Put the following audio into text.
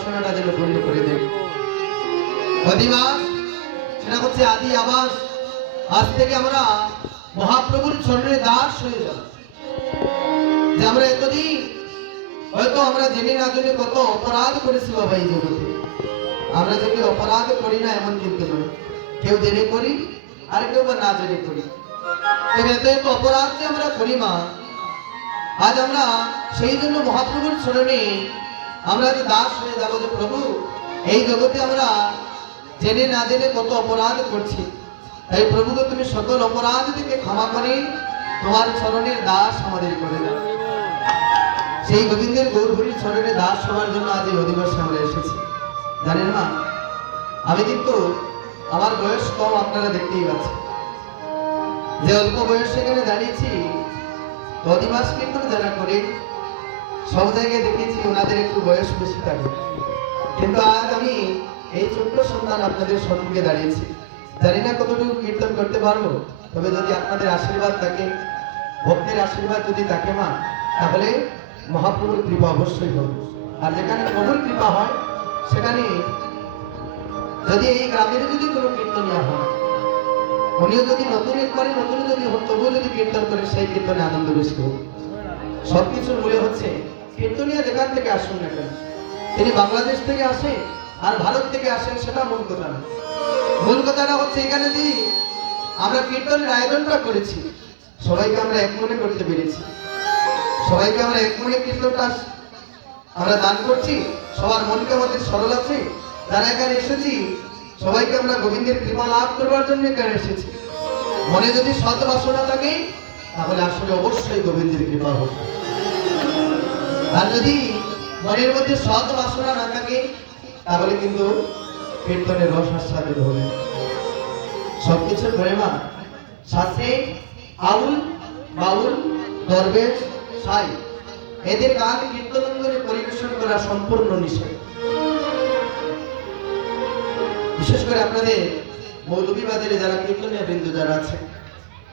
বাসনাটা যেন পূর্ণ করে দেন। অধিবাস সেটা হচ্ছে আদি আবাস। আজ থেকে আমরা মহাপ্রভুর চরণের দাস হয়ে যাব। যে আমরা এতদিন হয়তো আমরা জেনে না জেনে কত অপরাধ করেছি বাবা এই জগতে। আমরা যদি অপরাধ করি না এমন কিন্তু নয়, কেউ জেনে করি আর কেউ বা না জেনে করি। তবে এত এত অপরাধ যে আমরা করি মা, আজ আমরা সেই জন্য মহাপ্রভুর চরণে আমরা যে দাস হয়ে যাবো। যে প্রভু, এই জগতে আমরা জেনে না জেনে কত অপরাধ করছি, তাই প্রভুকে তুমি সকল অপরাধ থেকে ক্ষমা করে তোমার চরণের দাস আমাদের করে দাও। সেই গোবিন্দের গৌরহরির চরণে দাস হওয়ার জন্য আজ এই অধিবাসে আমরা এসেছি। জানেন মা, আমি কিন্তু আমার বয়স কম, আপনারা দেখতেই পাচ্ছেন। যে অল্প বয়স সেখানে দাঁড়িয়েছি, অধিবাস কিন্তু যারা করে সব জায়গায় দেখেছি ওনাদের একটু বয়স বেশি থাকে। কিন্তু আজ আমি এই ছোট্ট সন্তান আপনাদের সম্মুখে দাঁড়িয়েছি। জানি না কতটুকু কীর্তন করতে পারবো, তবে যদি আপনাদের আশীর্বাদ থাকে, ভক্তের আশীর্বাদ যদি থাকে মা, তাহলে মহাপ্রভুর কৃপা অবশ্যই হবে। আর যেখানে প্রভুর কৃপা হয় সেখানে যদি এই গ্রামের যদি কোনো কীর্তনিয়া হয়, উনিও যদি নতুন একবারে নতুন যদি হোক, তবুও যদি কীর্তন করে সেই কীর্তনে আনন্দ বেশি হোক। সবকিছুর মূলে হচ্ছে কীর্তনিয়া যেখান থেকে আসুন না কেন, তিনি বাংলাদেশ থেকে আসে আর ভারত থেকে আসেন, সেটা মূল কথা না। মূল কথাটা হচ্ছে এখানে যে আমরা কীর্তনের আয়োজনটা করেছি, সবাইকে আমরা এক মনে করতে পেরেছি, সবাইকে আমরা এক মনে কীর্তনটা আমরা দান করছি। সবার মনকে আমাদের সরল আছে। যারা এখানে এসেছি সবাইকে আমরা গোবিন্দের কৃপা লাভ করবার জন্য এখানে এসেছি। মনে যদি সৎ বাসনা থাকে তাহলে আসলে অবশ্যই গোবিন্দের কৃপা হবে। আর যদি মনের মধ্যে সৎ বাসনা না থাকে তাহলে কিন্তু কীর্তনের রস আস্বাদিত হবে। সবকিছু ধরে মা, শাস্ত্রে আউল, বাউল, দরবেশ, সাই এদের গান কীর্তন করে পরিবেশন করা সম্পূর্ণ নিষেধ। বিশেষ করে আপনাদের মৌলভীবাজারে যারা কীর্তনীয় বৃন্দ যারা আছে,